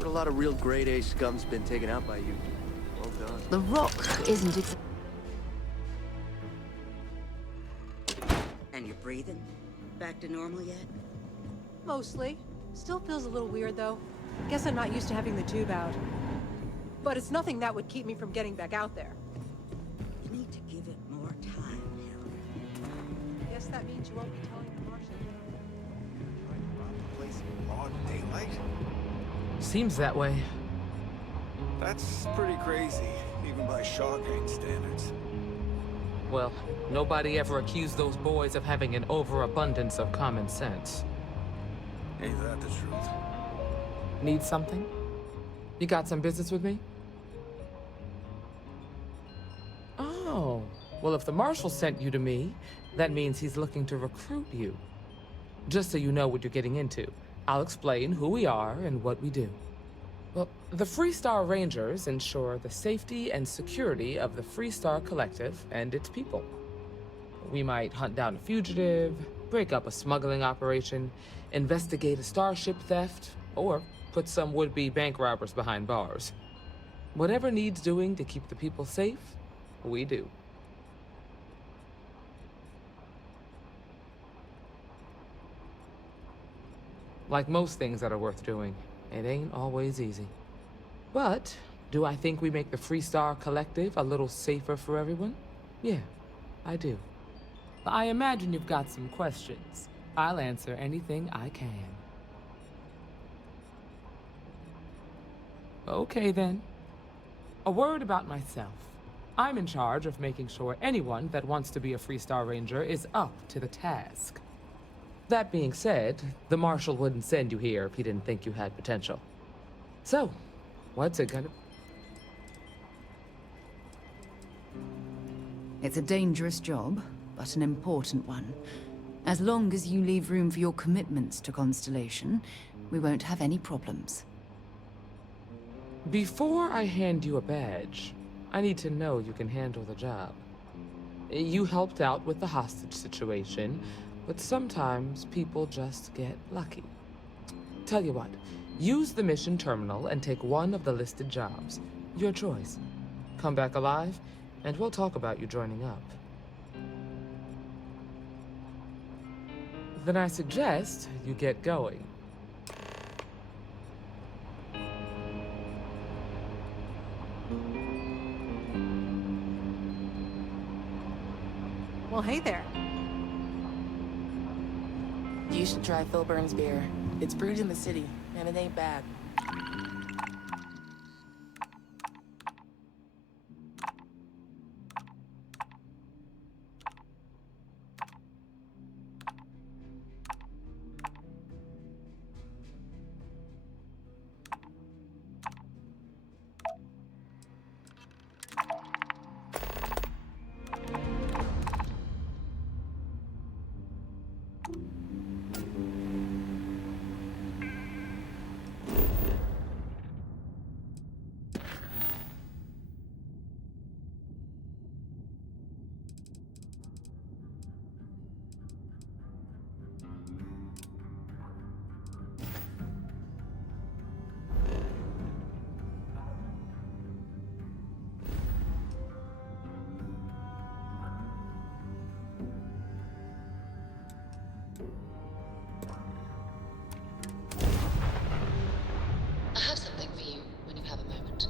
But a lot of real grade A scum's been taken out by you. Well done. The rock isn't And you're breathing? Back to normal yet? Mostly. Still feels a little weird, though. Guess I'm not used to having the tube out. But it's nothing that would keep me from getting back out there. You need to give it more time, Hillary. Guess that means you won't be telling the Martian. Place in broad daylight? Seems that way. That's pretty crazy, even by Shaw Gang standards. Well, nobody ever accused those boys of having an overabundance of common sense. Ain't that the truth? Need something? You got some business with me? Oh, well, if the Marshal sent you to me, that means he's looking to recruit you. Just so you know what you're getting into, I'll explain who we are and what we do. Well, the Freestar Rangers ensure the safety and security of the Freestar Collective and its people. We might hunt down a fugitive, break up a smuggling operation, investigate a starship theft, or put some would-be bank robbers behind bars. Whatever needs doing to keep the people safe, we do. Like most things that are worth doing, it ain't always easy. But do I think we make the Freestar Collective a little safer for everyone? Yeah, I do. I imagine you've got some questions. I'll answer anything I can. Okay then. A word about myself. I'm in charge of making sure anyone that wants to be a Freestar Ranger is up to the task. That being said, the Marshal wouldn't send you here if he didn't think you had potential. So, what's it gonna... It's a dangerous job, but an important one. As long as you leave room for your commitments to Constellation, we won't have any problems. Before I hand you a badge, I need to know you can handle the job. You helped out with the hostage situation, but sometimes people just get lucky. Tell you what, use the mission terminal and take one of the listed jobs. Your choice. Come back alive, and we'll talk about you joining up. Then I suggest you get going. Well, hey there. You should try Phil Burns' beer. It's brewed in the city, and it ain't bad. I have something for you when you have a moment.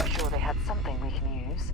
I'm sure they had something we can use.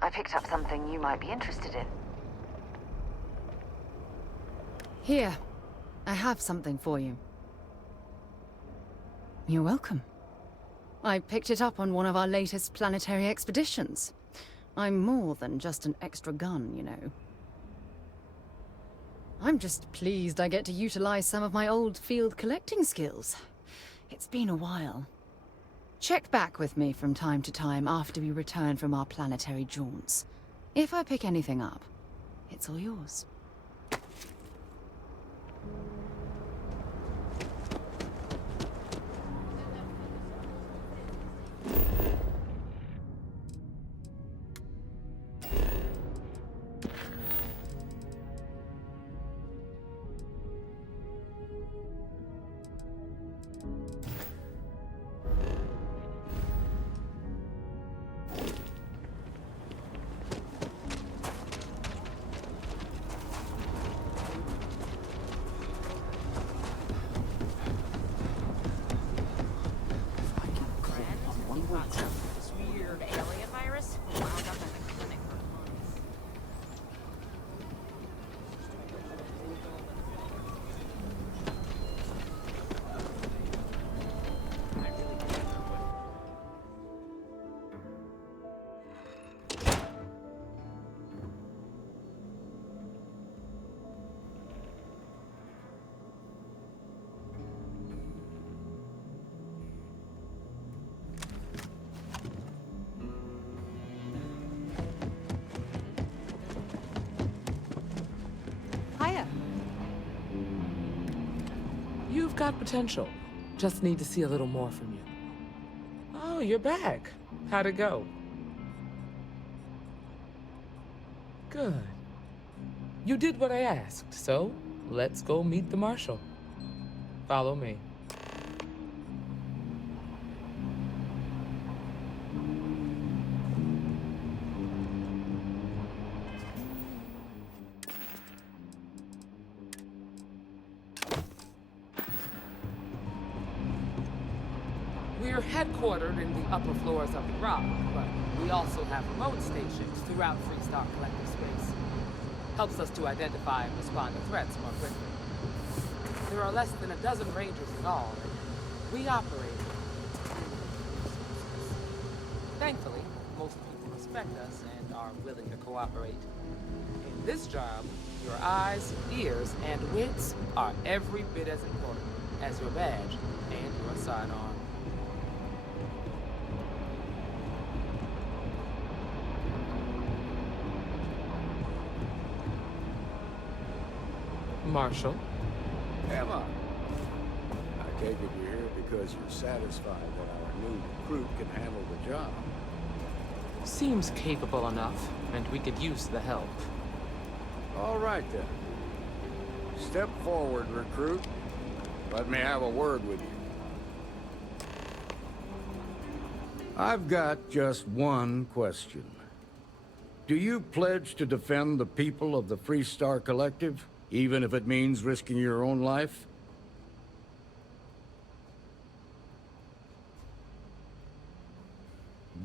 I picked up something you might be interested in. Here, I have something for you. You're welcome. I picked it up on one of our latest planetary expeditions. I'm more than just an extra gun, you know. I'm just pleased I get to utilize some of my old field collecting skills. It's been a while. Check back with me from time to time after we return from our planetary jaunts. If I pick anything up, it's all yours. This weird alien virus wound up at the clinic for months. Hiya. You've got potential. Just need to see a little more from you. Oh, you're back. How'd it go? Good. You did what I asked, so let's go meet the Marshal. Follow me. We're headquartered in the upper floors of the rock, but we also have remote stations throughout Freestar Collective space. Helps us to identify and respond to threats more quickly. There are less than a dozen rangers in all, and we operate. Thankfully, most people respect us and are willing to cooperate. In this job, your eyes, ears, and wits are every bit as important as your badge and your sidearm. Marshal? Emma, I take it you're here because you're satisfied that our new recruit can handle the job. Seems capable enough, and we could use the help. All right then. Step forward, recruit. Let me have a word with you. I've got just one question. Do you pledge to defend the people of the Freestar Collective? Even if it means risking your own life?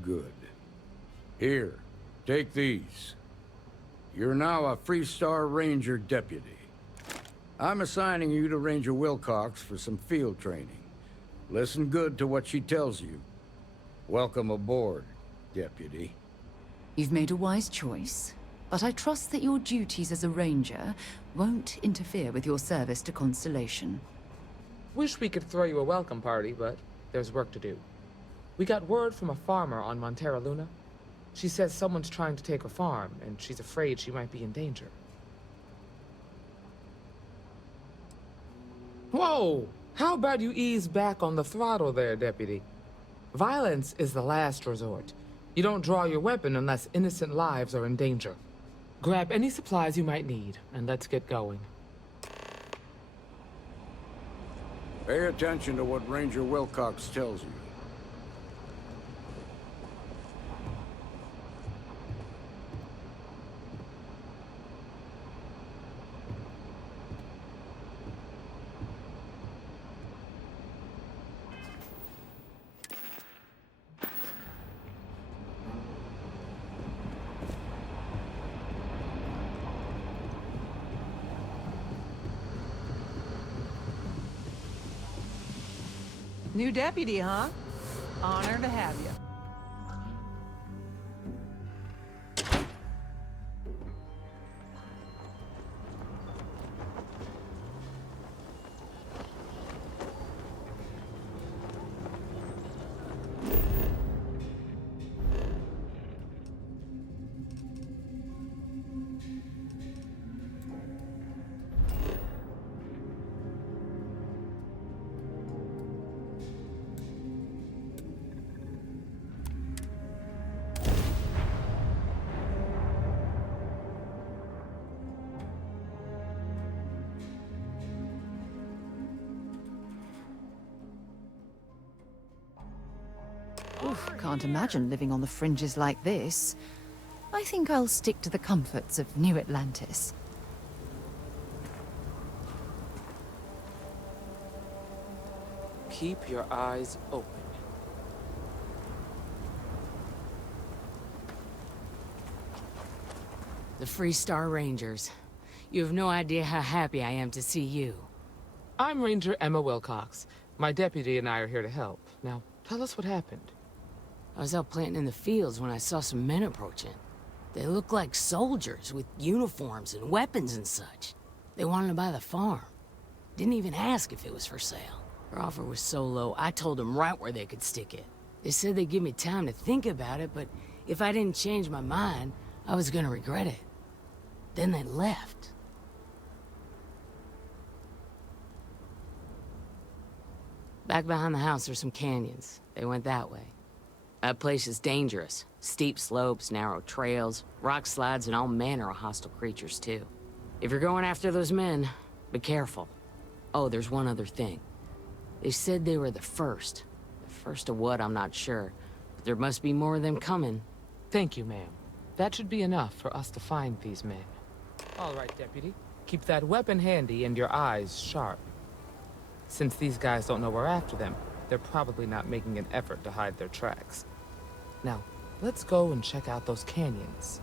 Good. Here, take these. You're now a Freestar Ranger deputy. I'm assigning you to Ranger Wilcox for some field training. Listen good to what she tells you. Welcome aboard, deputy. You've made a wise choice, but I trust that your duties as a ranger won't interfere with your service to Constellation. Wish we could throw you a welcome party, but there's work to do. We got word from a farmer on Montera Luna. She says someone's trying to take her farm, and she's afraid she might be in danger. Whoa! How about you ease back on the throttle there, Deputy? Violence is the last resort. You don't draw your weapon unless innocent lives are in danger. Grab any supplies you might need, and let's get going. Pay attention to what Ranger Wilcox tells you. New deputy, huh? Honor to have you. Oof, can't imagine living on the fringes like this. I think I'll stick to the comforts of New Atlantis. Keep your eyes open. The Free Star Rangers. You have no idea how happy I am to see you. I'm Ranger Emma Wilcox. My deputy and I are here to help. Now, tell us what happened. I was out planting in the fields when I saw some men approaching. They looked like soldiers with uniforms and weapons and such. They wanted to buy the farm. Didn't even ask if it was for sale. Their offer was so low, I told them right where they could stick it. They said they'd give me time to think about it, but if I didn't change my mind, I was gonna regret it. Then they left. Back behind the house are some canyons. They went that way. That place is dangerous. Steep slopes, narrow trails, rock slides, and all manner of hostile creatures, too. If you're going after those men, be careful. Oh, there's one other thing. They said they were the first. The first of what, I'm not sure. But there must be more of them coming. Thank you, ma'am. That should be enough for us to find these men. All right, deputy. Keep that weapon handy and your eyes sharp. Since these guys don't know we're after them, they're probably not making an effort to hide their tracks. Now, let's go and check out those canyons.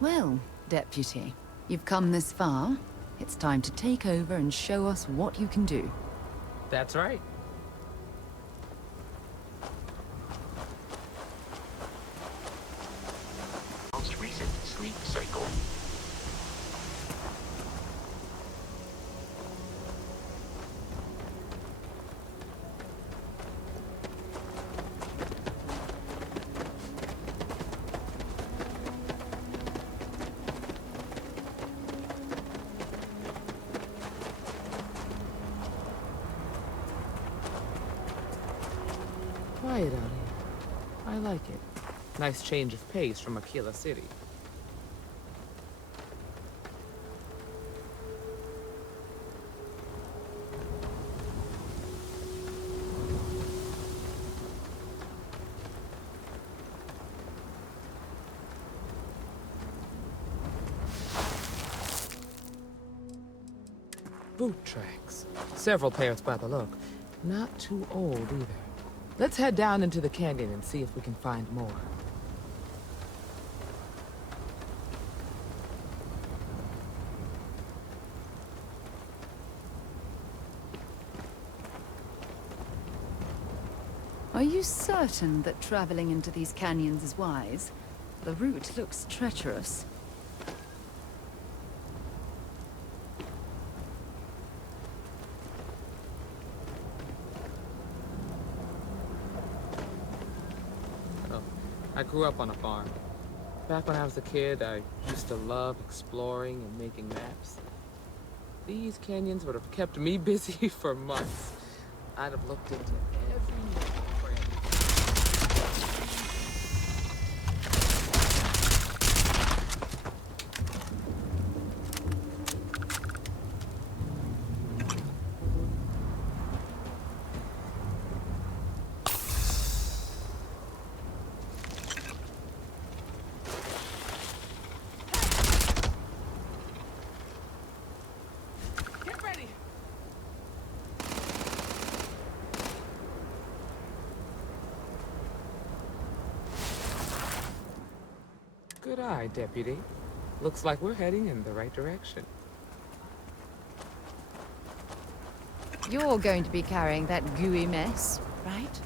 Well, Deputy, you've come this far. It's time to take over and show us what you can do. That's right. Most recent sleep cycle. Quiet out here. I like it. Nice change of pace from Aquila City. Boot tracks. Several pairs by the look. Not too old either. Let's head down into the canyon and see if we can find more. Are you certain that traveling into these canyons is wise? The route looks treacherous. I grew up on a farm. Back when I was a kid, I used to love exploring and making maps. These canyons would have kept me busy for months. I'd have looked into every nook and cranny. Good eye, Deputy. Looks like we're heading in the right direction. You're going to be carrying that gooey mess, right?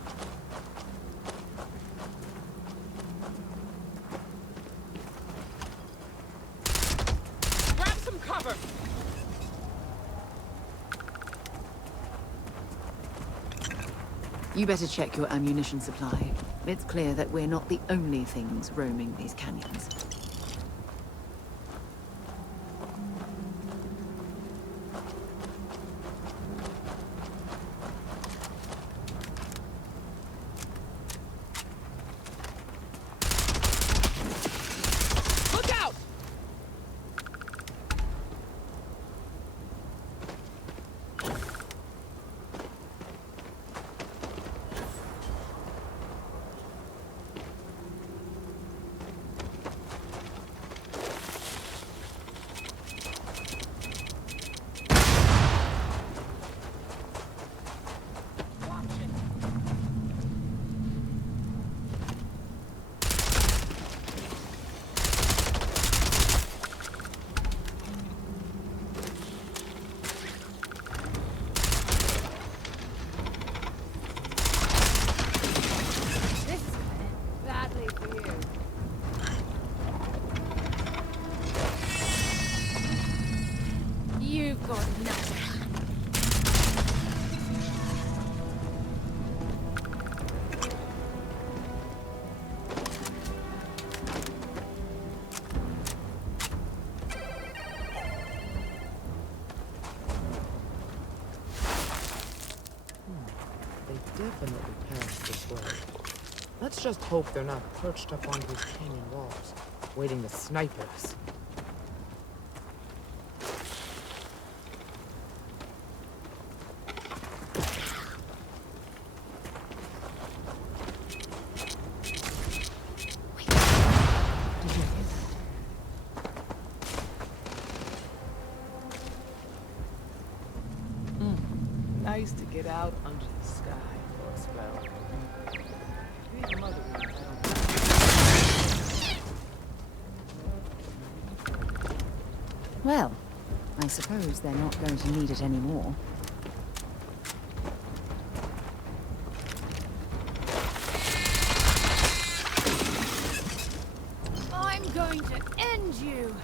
You better check your ammunition supply. It's clear that we're not the only things roaming these canyons. Definitely passed this way. Let's just hope they're not perched up on these canyon walls, waiting to snipe us. Nice to get out under the sky for a spell. Here's some other ones I don't... Well, I suppose they're not going to need it anymore. I'm going to end you!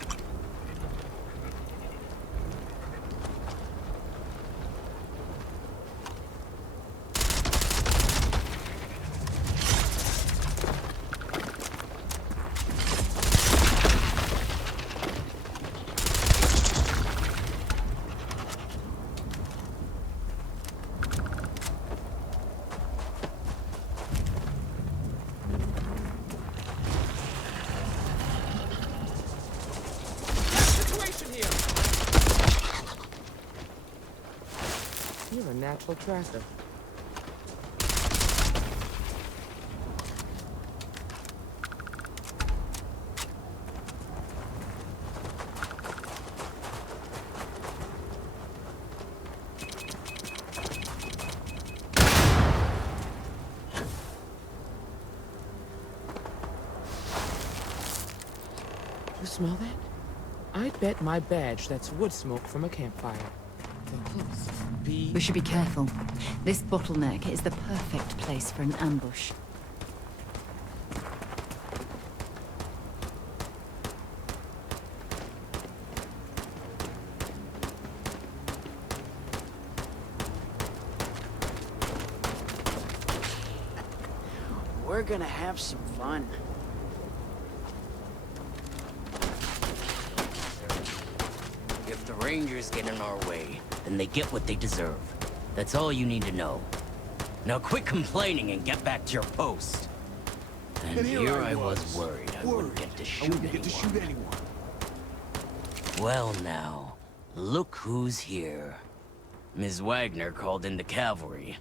You're a natural tracker. You smell that? I bet my badge that's wood smoke from a campfire. They're close. We should be careful. This bottleneck is the perfect place for an ambush. We're gonna have some fun. If the Rangers get in our way, then they get what they deserve. That's all you need to know. Now quit complaining and get back to your post. And here I was worried I wouldn't get to shoot anyone. Well now, look who's here. Ms. Wagner called in the cavalry.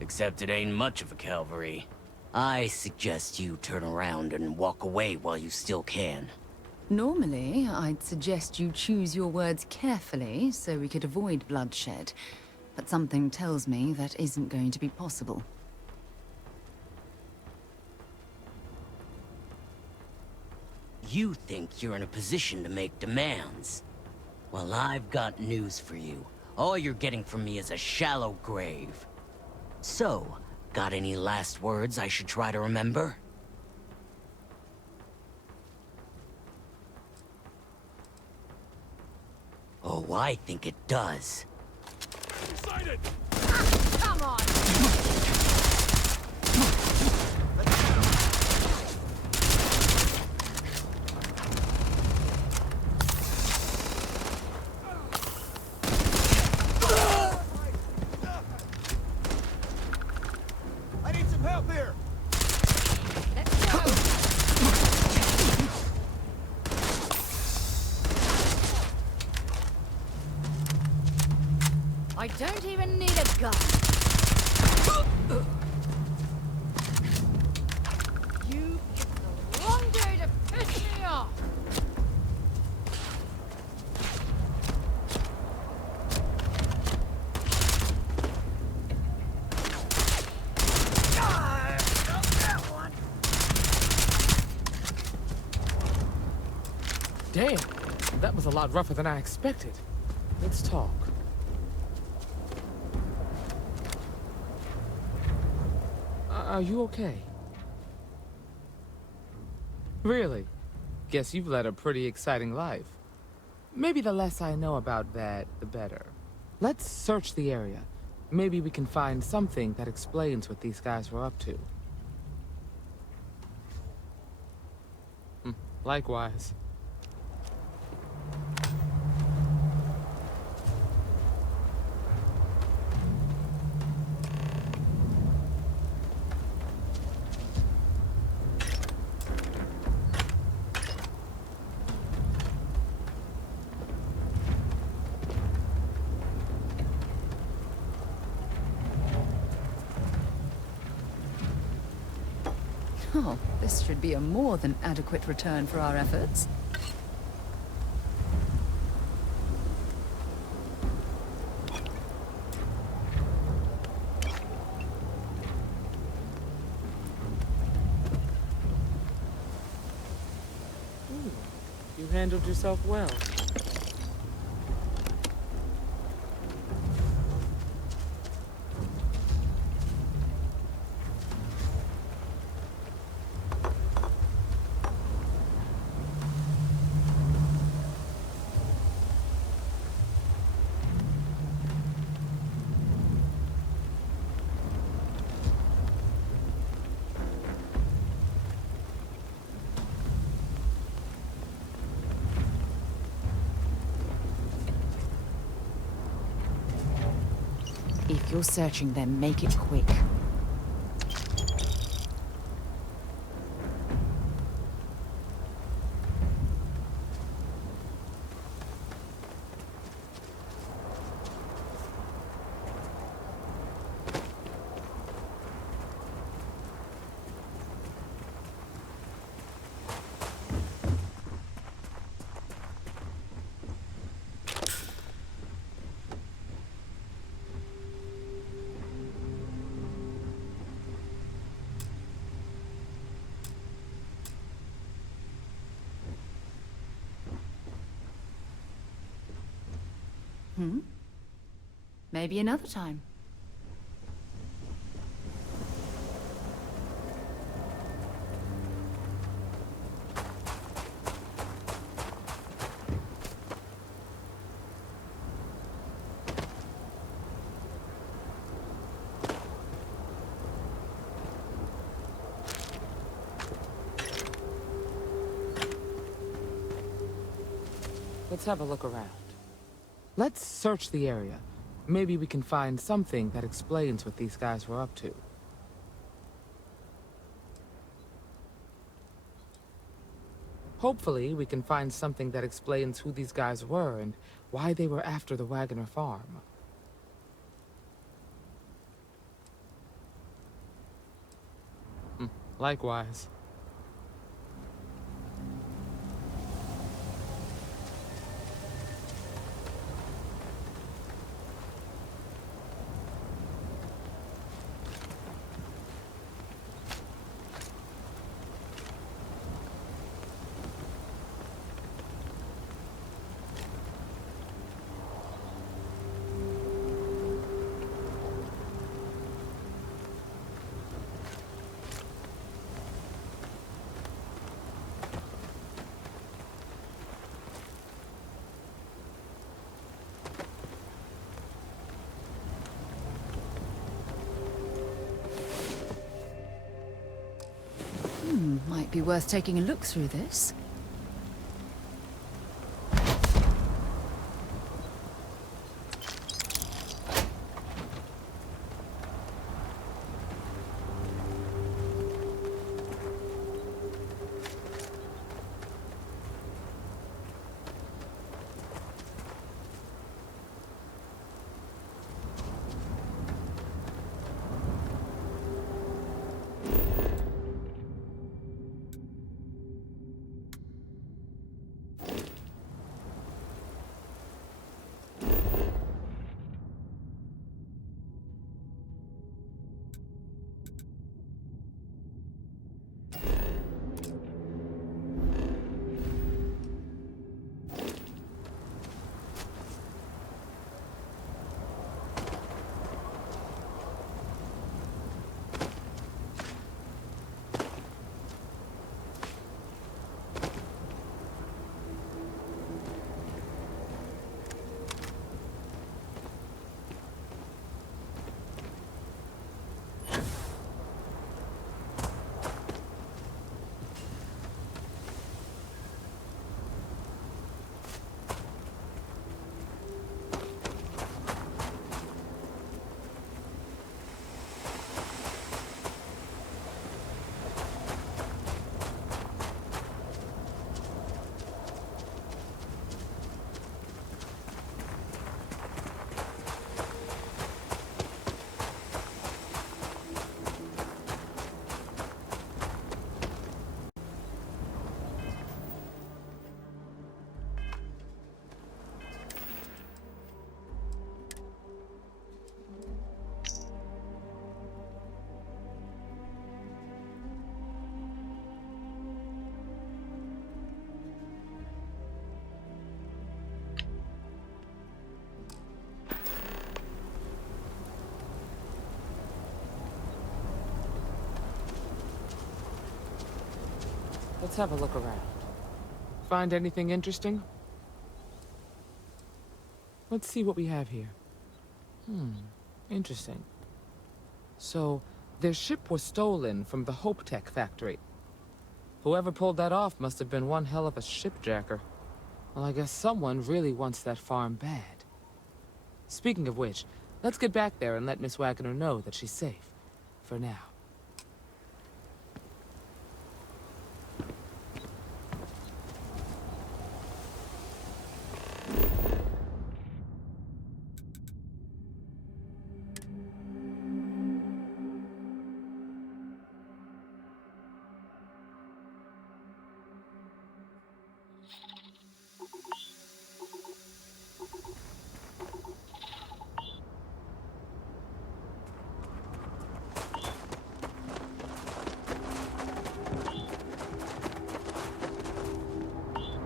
Except it ain't much of a cavalry. I suggest you turn around and walk away while you still can. Normally, I'd suggest you choose your words carefully so we could avoid bloodshed. But something tells me that isn't going to be possible. You think you're in a position to make demands? Well, I've got news for you. All you're getting from me is a shallow grave. So, got any last words I should try to remember? Oh, I think it does. Come on! don't even need a gun. You picked the wrong day to piss me off. Damn, that was a lot rougher than I expected. Let's talk. Are you okay? Really? Guess you've led a pretty exciting life. Maybe the less I know about that, the better. Let's search the area. Maybe we can find something that explains what these guys were up to. Likewise. Oh, this should be a more than adequate return for our efforts. You handled yourself well. If you're searching them, make it quick. Maybe another time. Let's have a look around. Let's search the area. Maybe we can find something that explains what these guys were up to. Hopefully, we can find something that explains who these guys were and why they were after the Wagoner farm. Likewise. Might be worth taking a look through this. Let's have a look around. Find anything interesting? Let's see what we have here. Interesting. So, their ship was stolen from the Hope Tech factory. Whoever pulled that off must have been one hell of a shipjacker. Well, I guess someone really wants that farm bad. Speaking of which, let's get back there and let Miss Wagner know that she's safe. For now.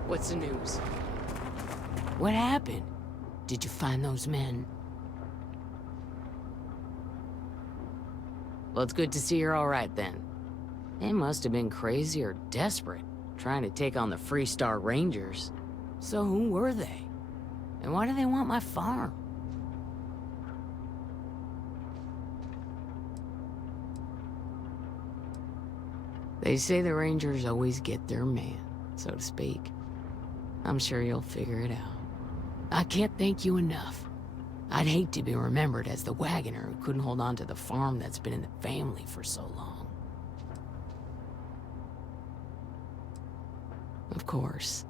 What's the news? What happened? Did you find those men? Well, it's good to see you're all right then. They must have been crazy or desperate, trying to take on the Freestar Rangers. So who were they? And why do they want my farm? They say the Rangers always get their man, so to speak. I'm sure you'll figure it out. I can't thank you enough. I'd hate to be remembered as the wagoner who couldn't hold on to the farm that's been in the family for so long. Of course.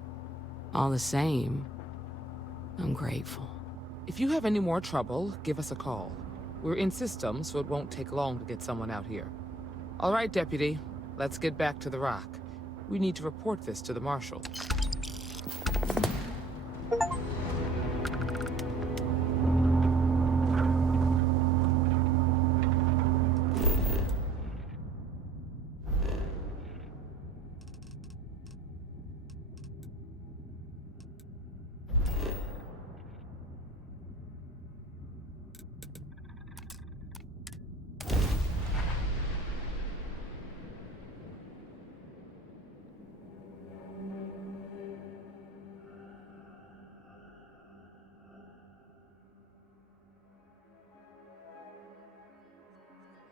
All the same, I'm grateful. If you have any more trouble, give us a call. We're in system, so it won't take long to get someone out here. All right, Deputy. Let's get back to the rock. We need to report this to the Marshal.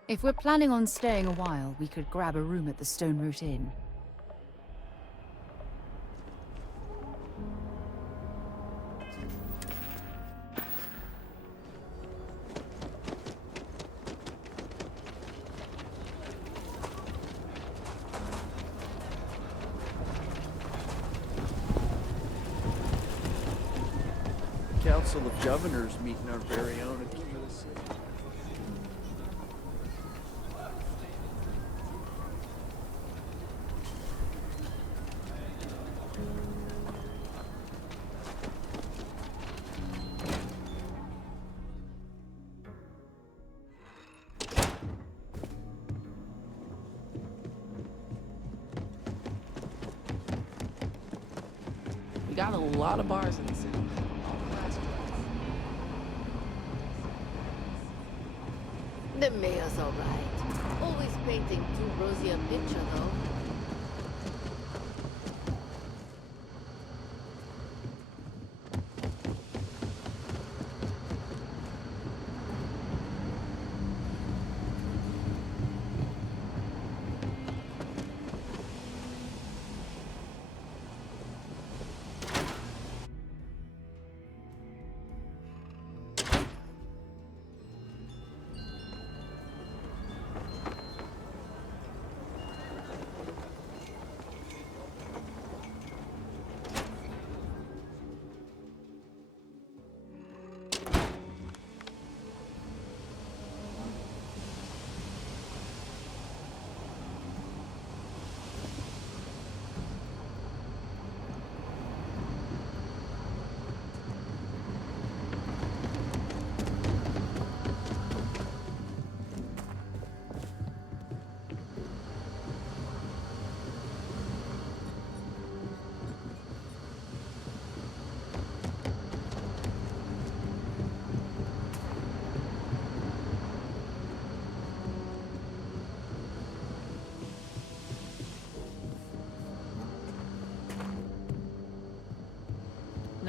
If we're planning on staying a while, we could grab a room at the Stone Root Inn. Council of Governors meeting our very own at the city. We got a lot of bars in the city. The mayor's all right. Always painting too rosy a picture, though.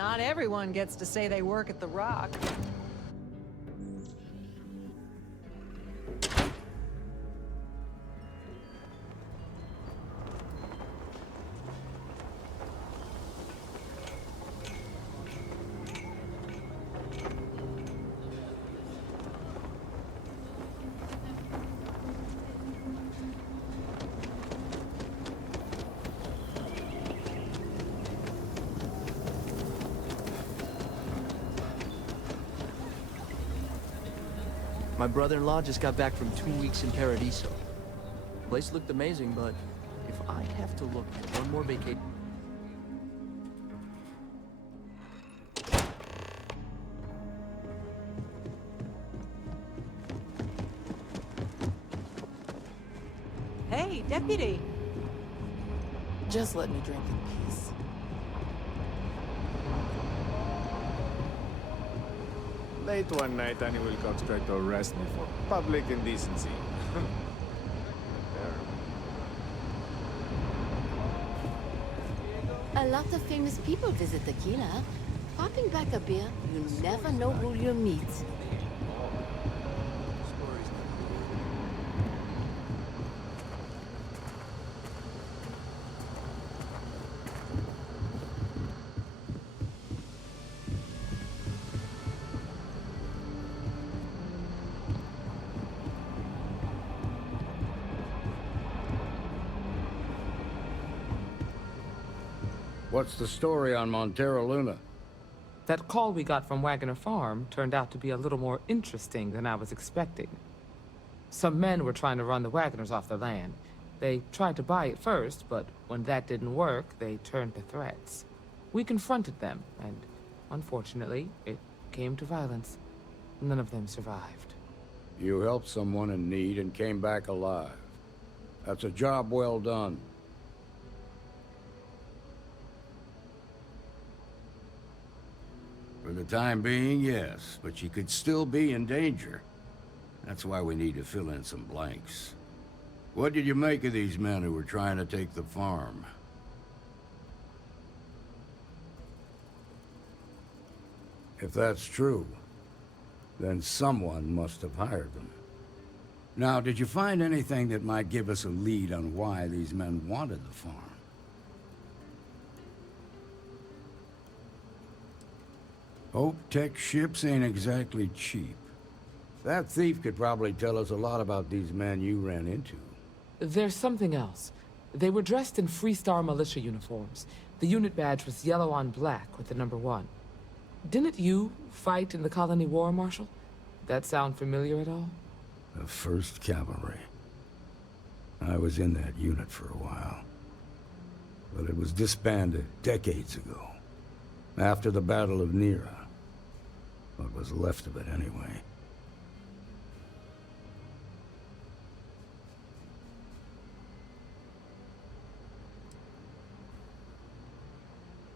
Not everyone gets to say they work at the Rock. My brother-in-law just got back from 2 weeks in Paradiso. Place looked amazing, but if I have to look at one more vacation... Hey, Deputy! Just let me drink in peace. Late one night, Annie Wilcox tried to arrest me for public indecency. A lot of famous people visit Tequila. Popping back a beer, you never know who you'll meet. What's the story on Montero Luna? That call we got from Wagoner Farm turned out to be a little more interesting than I was expecting. Some men were trying to run the Wagoners off the land. They tried to buy it first, but when that didn't work, they turned to threats. We confronted them, and unfortunately, it came to violence. None of them survived. You helped someone in need and came back alive. That's a job well done. For the time being, yes, but you could still be in danger. That's why we need to fill in some blanks. What did you make of these men who were trying to take the farm? If that's true, then someone must have hired them. Now, did you find anything that might give us a lead on why these men wanted the farm? Hope Tech ships ain't exactly cheap. That thief could probably tell us a lot about these men you ran into. There's something else. They were dressed in Freestar militia uniforms. The unit badge was yellow on black with the number 1. Didn't you fight in the Colony War, Marshal? That sound familiar at all? The 1st Cavalry. I was in that unit for a while. But it was disbanded decades ago. After the Battle of Nera. What was left of it, anyway.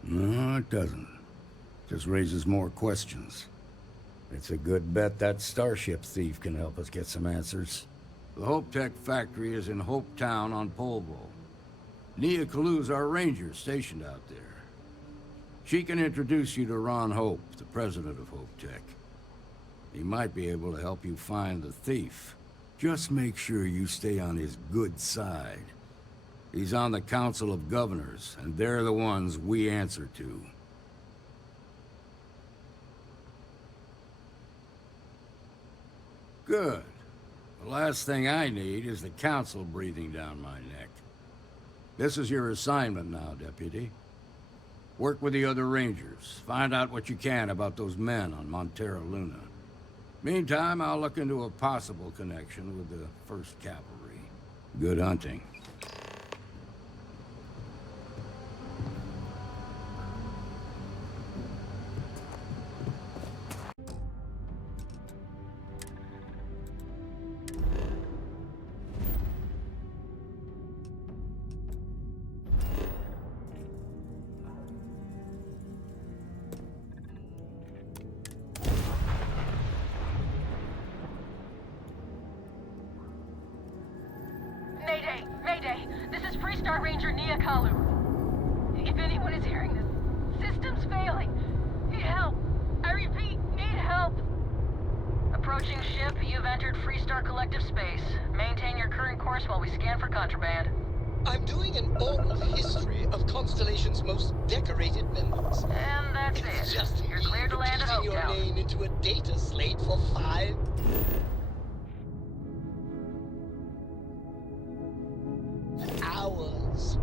No, it doesn't. Just raises more questions. It's a good bet that starship thief can help us get some answers. The Hope Tech factory is in Hope Town on Polvo. Nia Kalu's our ranger stationed out there. She can introduce you to Ron Hope, the president of Hope Tech. He might be able to help you find the thief. Just make sure you stay on his good side. He's on the Council of Governors, and they're the ones we answer to. Good. The last thing I need is the Council breathing down my neck. This is your assignment now, Deputy. Work with the other Rangers. Find out what you can about those men on Montero Luna. Meantime, I'll look into a possible connection with the 1st Cavalry. Good hunting. Mayday! Mayday! This is Freestar Ranger Nia Kalu. If anyone is hearing this, system's failing. Need help. I repeat, need help. Approaching ship, you've entered Freestar Collective space. Maintain your current course while we scan for contraband. I'm doing an oral history of Constellation's most decorated members. And that's It's it. just You're cleared to land at repeating your Hopetown. name into a data slate for 5 hours.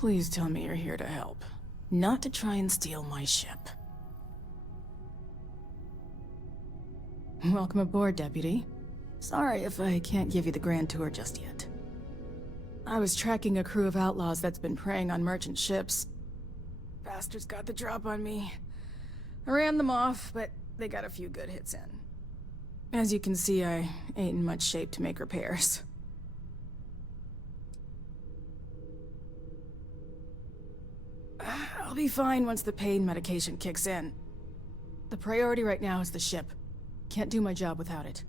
Please tell me you're here to help, not to try and steal my ship. Welcome aboard, Deputy. Sorry if I can't give you the grand tour just yet. I was tracking a crew of outlaws that's been preying on merchant ships. Bastards got the drop on me. I ran them off, but they got a few good hits in. As you can see, I ain't in much shape to make repairs. I'll be fine once the pain medication kicks in. The priority right now is the ship. Can't do my job without it.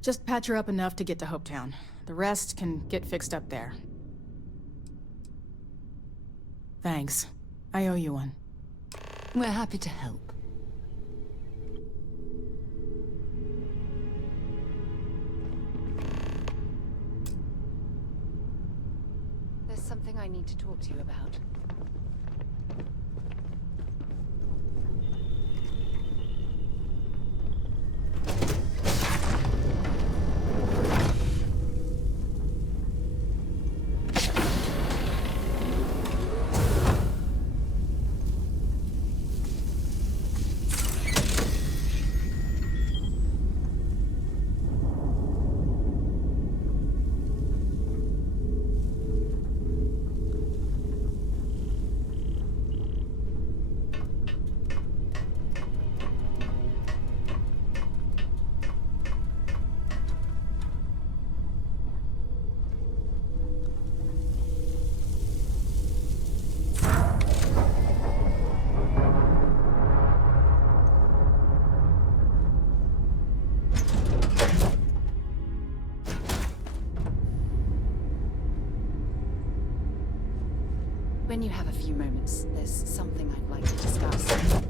Just patch her up enough to get to Hopetown. The rest can get fixed up there. Thanks. I owe you one. We're happy to help. There's something I need to talk to you about. When you have a few moments, there's something I'd like to discuss.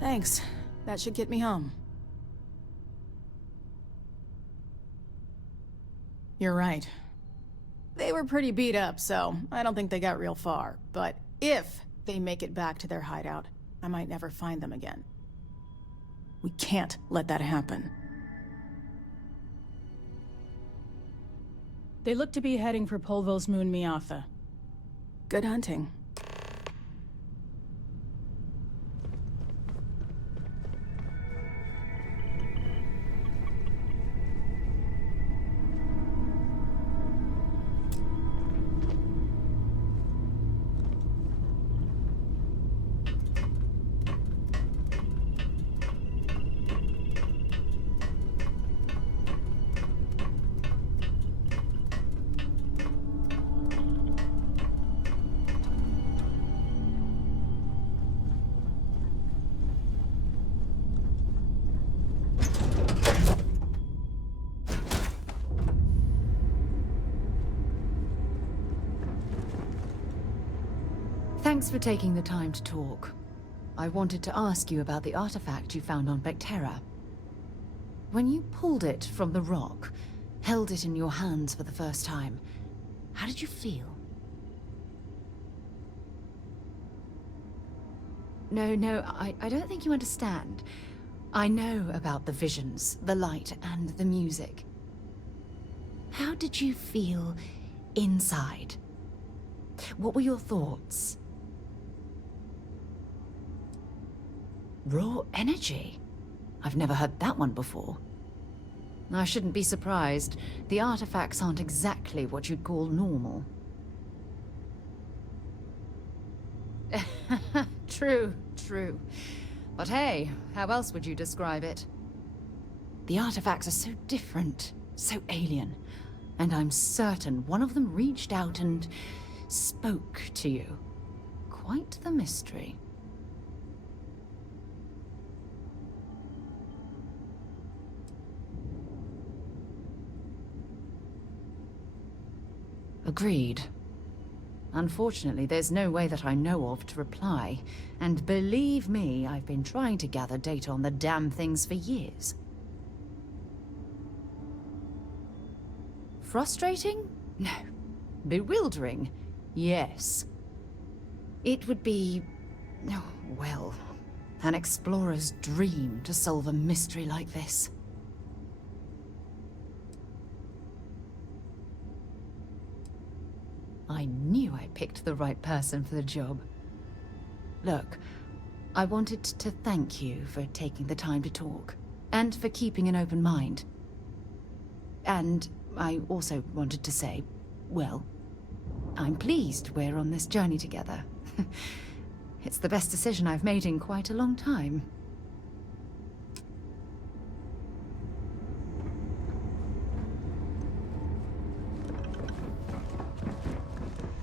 Thanks. That should get me home. You're right. They were pretty beat up, so I don't think they got real far. But if they make it back to their hideout, I might never find them again. We can't let that happen. They look to be heading for Polvo's moon Miatha. Good hunting. Thanks for taking the time to talk. I wanted to ask you about the artifact you found on Bethesda. When you pulled it from the rock, held it in your hands for the first time, how did you feel? No, I don't think you understand. I know about the visions, the light, and the music. How did you feel inside? What were your thoughts? Raw energy? I've never heard that one before. I shouldn't be surprised. The artifacts aren't exactly what you'd call normal. True. But hey, how else would you describe it? The artifacts are so different, so alien, and I'm certain one of them reached out and spoke to you. Quite the mystery. Agreed. Unfortunately, there's no way that I know of to reply. And believe me, I've been trying to gather data on the damn things for years. Frustrating? No. Bewildering? Yes. It would be... oh, well, an explorer's dream to solve a mystery like this. I knew I picked the right person for the job. Look, I wanted to thank you for taking the time to talk, and for keeping an open mind. And I also wanted to say, well, I'm pleased we're on this journey together. It's the best decision I've made in quite a long time.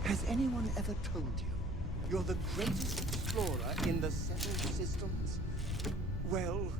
Has anyone ever told you you're the greatest explorer in the settled systems? Well...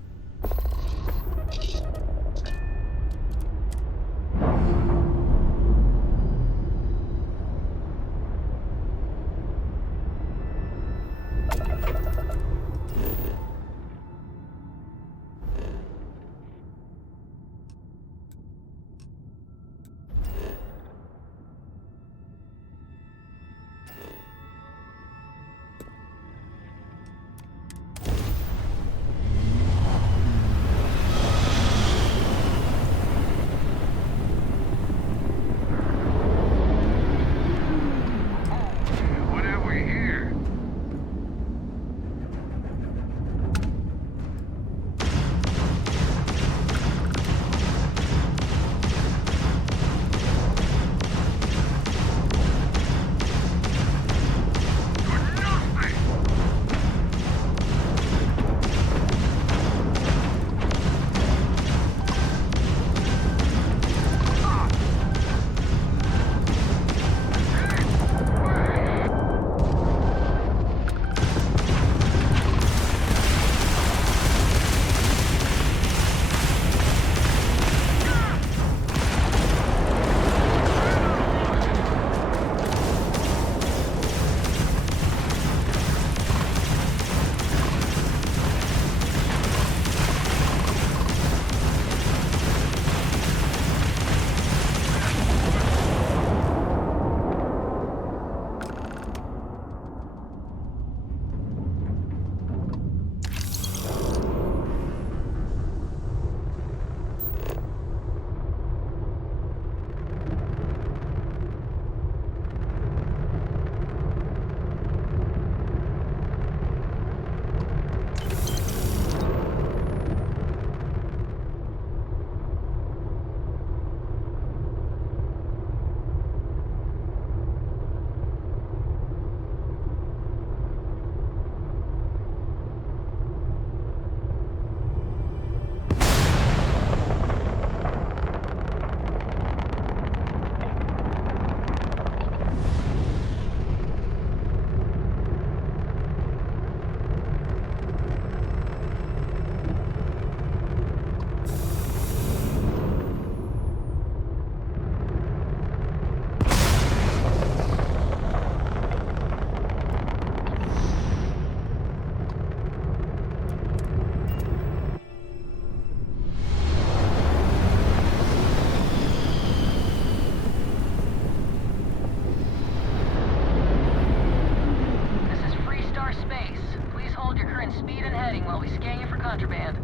while we scan you for contraband.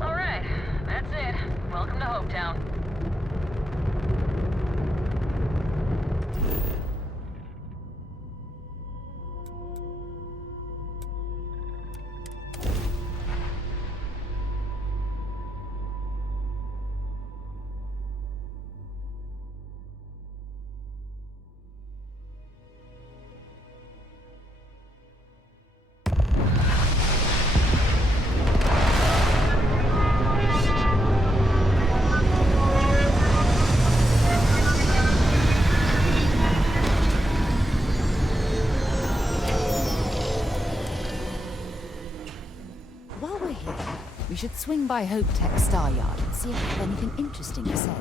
Alright, that's it. Welcome to Hopetown. While we're here, we should swing by Hope Tech Star Yard and see if they have anything interesting to sell.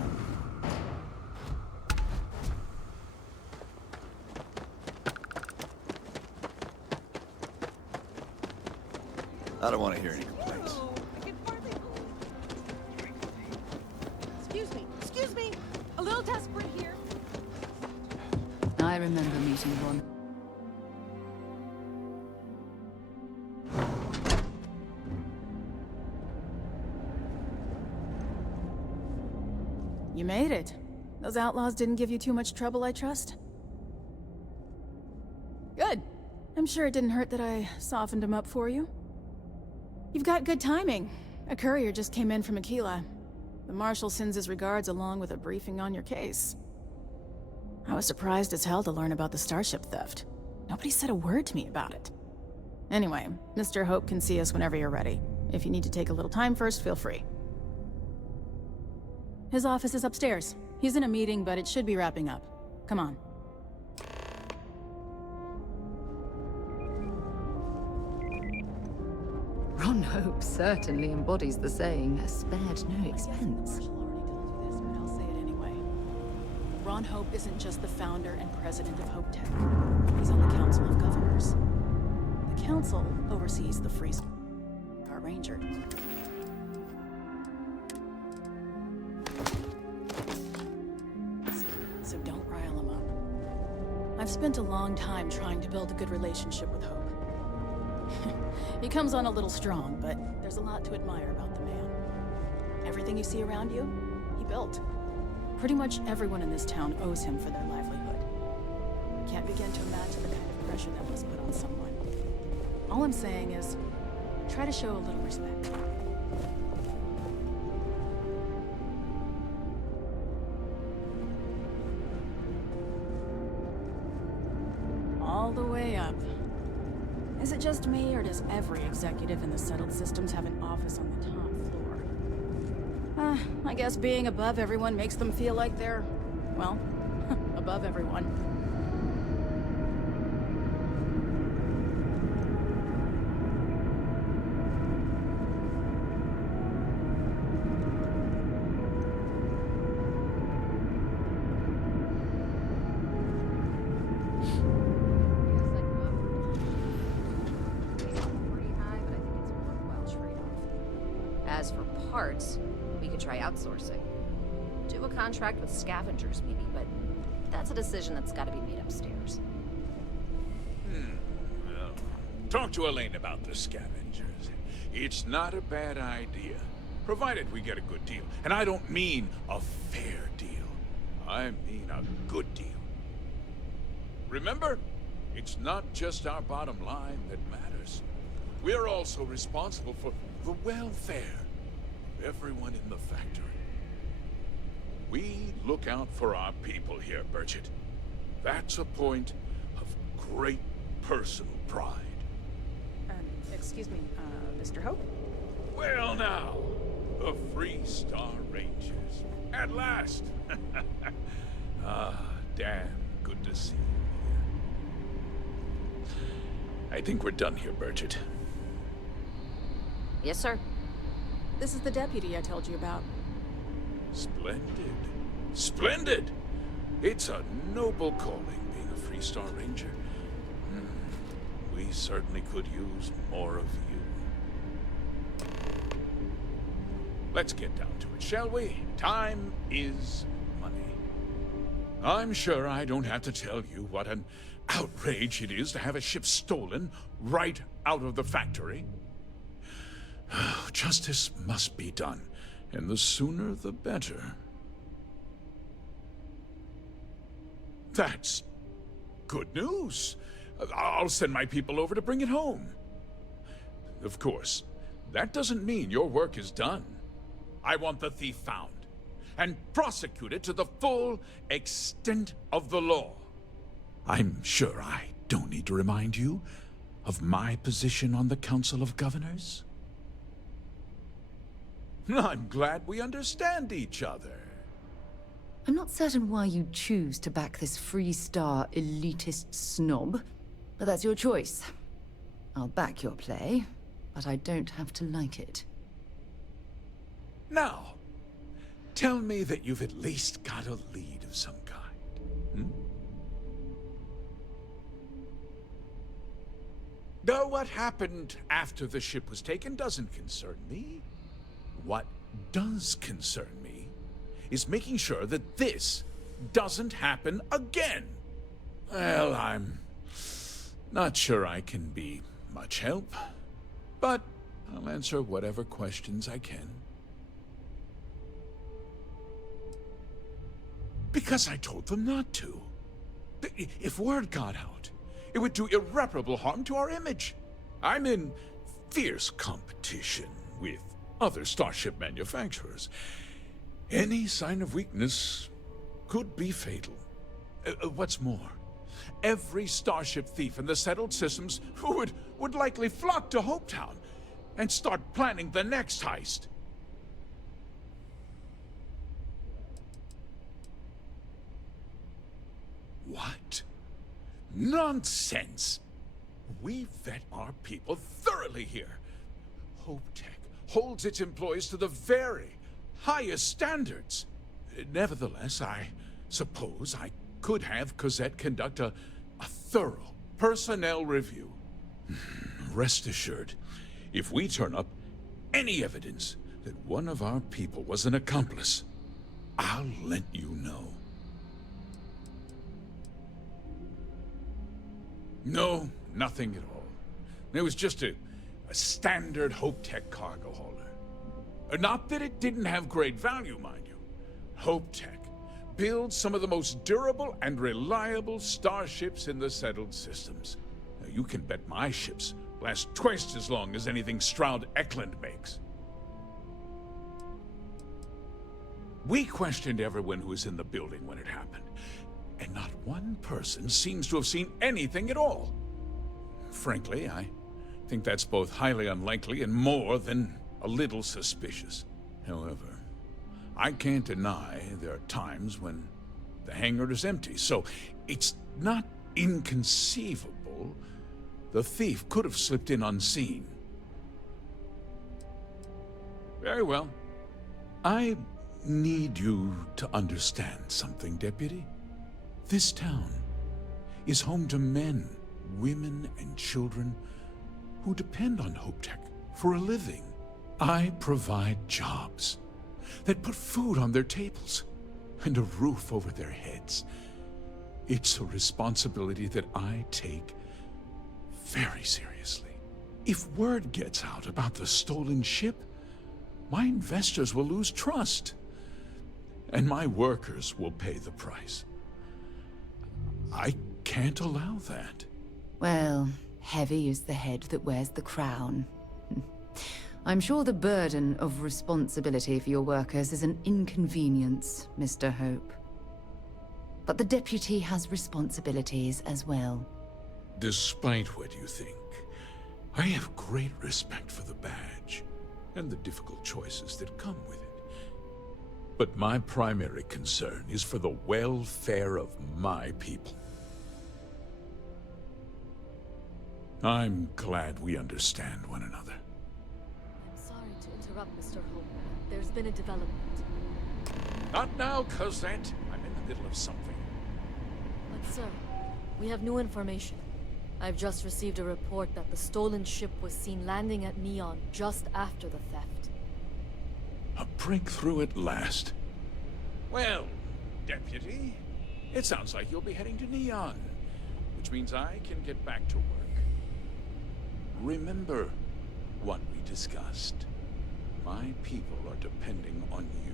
I don't want to hear any complaints. Excuse me! A little desperate here. I remember meeting one. You made it. Those outlaws didn't give you too much trouble, I trust? Good. I'm sure it didn't hurt that I softened them up for you. You've got good timing. A courier just came in from Aquila. The Marshal sends his regards along with a briefing on your case. I was surprised as hell to learn about the starship theft. Nobody said a word to me about it. Anyway, Mr. Hope can see us whenever you're ready. If you need to take a little time first, feel free. His office is upstairs. He's in a meeting, but it should be wrapping up. Come on. Ron Hope certainly embodies the saying, spared no expense. I'll say it anyway. Ron Hope isn't just the founder and president of Hope Tech. He's on the Council of Governors. The Council oversees the Free Star Ranger. So don't rile him up. I've spent a long time trying to build a good relationship with Hope. He comes on a little strong, but there's a lot to admire about the man. Everything you see around you, he built. Pretty much everyone in this town owes him for their livelihood. I can't begin to imagine the kind of pressure that was put on someone. All I'm saying is, try to show a little respect. All the way up. Is it just me, or does every executive in the settled systems have an office on the top floor? I guess being above everyone makes them feel like they're, well, above everyone. As for parts, we could try outsourcing. Do a contract with scavengers, maybe, but that's a decision that's got to be made upstairs. Well, talk to Elaine about the scavengers. It's not a bad idea, provided we get a good deal. And I don't mean a fair deal. I mean a good deal. Remember, it's not just our bottom line that matters. We're also responsible for the welfare of everyone in the factory. We look out for our people here, Burchett. That's a point of great personal pride. Excuse me, Mr. Hope? Well now, the Free Star Rangers. At last! Ah, damn good to see you here. I think we're done here, Burchett. Yes, sir. This is the deputy I told you about. Splendid. Splendid! It's a noble calling, being a Free Star Ranger. We certainly could use more of you. Let's get down to it, shall we? Time is money. I'm sure I don't have to tell you what an outrage it is to have a ship stolen right out of the factory. Justice must be done, and the sooner the better. That's good news. I'll send my people over to bring it home. Of course, that doesn't mean your work is done. I want the thief found and prosecuted to the full extent of the law. I'm sure I don't need to remind you of my position on the Council of Governors. I'm glad we understand each other. I'm not certain why you'd choose to back this Freestar elitist snob, but that's your choice. I'll back your play, but I don't have to like it. Now, tell me that you've at least got a lead of some kind. Though what happened after the ship was taken doesn't concern me. What does concern me is making sure that this doesn't happen again. Well, I'm not sure I can be much help, but I'll answer whatever questions I can. Because I told them not to. If word got out, it would do irreparable harm to our image. I'm in fierce competition with other starship manufacturers. Any sign of weakness could be fatal. What's more, every starship thief in the settled systems would likely flock to Hopetown and start planning the next heist. What? Nonsense! We vet our people thoroughly here. HopeTech holds its employees to the very highest standards. Nevertheless, I suppose I could have Cosette conduct a thorough personnel review. Rest assured, if we turn up any evidence that one of our people was an accomplice, I'll let you know. No, nothing at all. It was just a standard HopeTech cargo hauler. Not that it didn't have great value, mind you. HopeTech builds some of the most durable and reliable starships in the settled systems. Now, you can bet my ships last twice as long as anything Stroud Eklund makes. We questioned everyone who was in the building when it happened, and not one person seems to have seen anything at all. Frankly, I think that's both highly unlikely and more than a little suspicious. However, I can't deny there are times when the hangar is empty, so it's not inconceivable the thief could have slipped in unseen. Very well. I need you to understand something, Deputy. This town is home to men, women, and children who depend on HopeTech for a living. I provide jobs that put food on their tables and a roof over their heads. It's a responsibility that I take very seriously. If word gets out about the stolen ship, my investors will lose trust, and my workers will pay the price. I can't allow that. Well, heavy is the head that wears the crown. I'm sure the burden of responsibility for your workers is an inconvenience, Mr. Hope. But the deputy has responsibilities as well. Despite what you think, I have great respect for the badge and the difficult choices that come with it. But my primary concern is for the welfare of my people. I'm glad we understand one another. I'm sorry to interrupt, Mr. Hope. There's been a development. Not now, Cosette. I'm in the middle of something. But sir, we have new information. I've just received a report that the stolen ship was seen landing at Neon just after the theft. A breakthrough at last. Well, Deputy, it sounds like you'll be heading to Neon. which means I can get back to work. Remember what we discussed. My people are depending on you.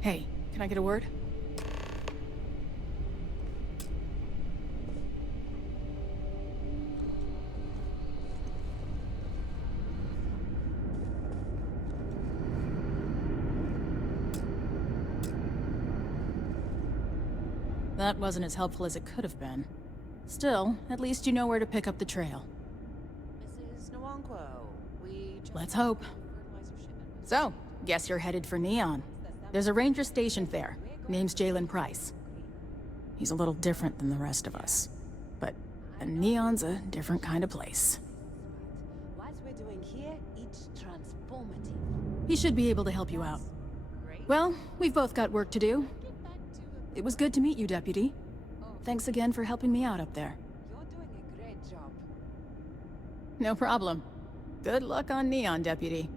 Hey, can I get a word? That wasn't as helpful as it could have been. Still, at least you know where to pick up the trail. Mrs. Nwankwo, Let's hope. So, guess you're headed for Neon. There's a ranger stationed there. Name's Jalen Price. He's a little different than the rest of us. But Neon's a different kind of place. What we're doing here, it's transformative. He should be able to help you out. Well, we've both got work to do. It was good to meet you, Deputy. Thanks again for helping me out up there. You're doing a great job. No problem. Good luck on Neon, Deputy.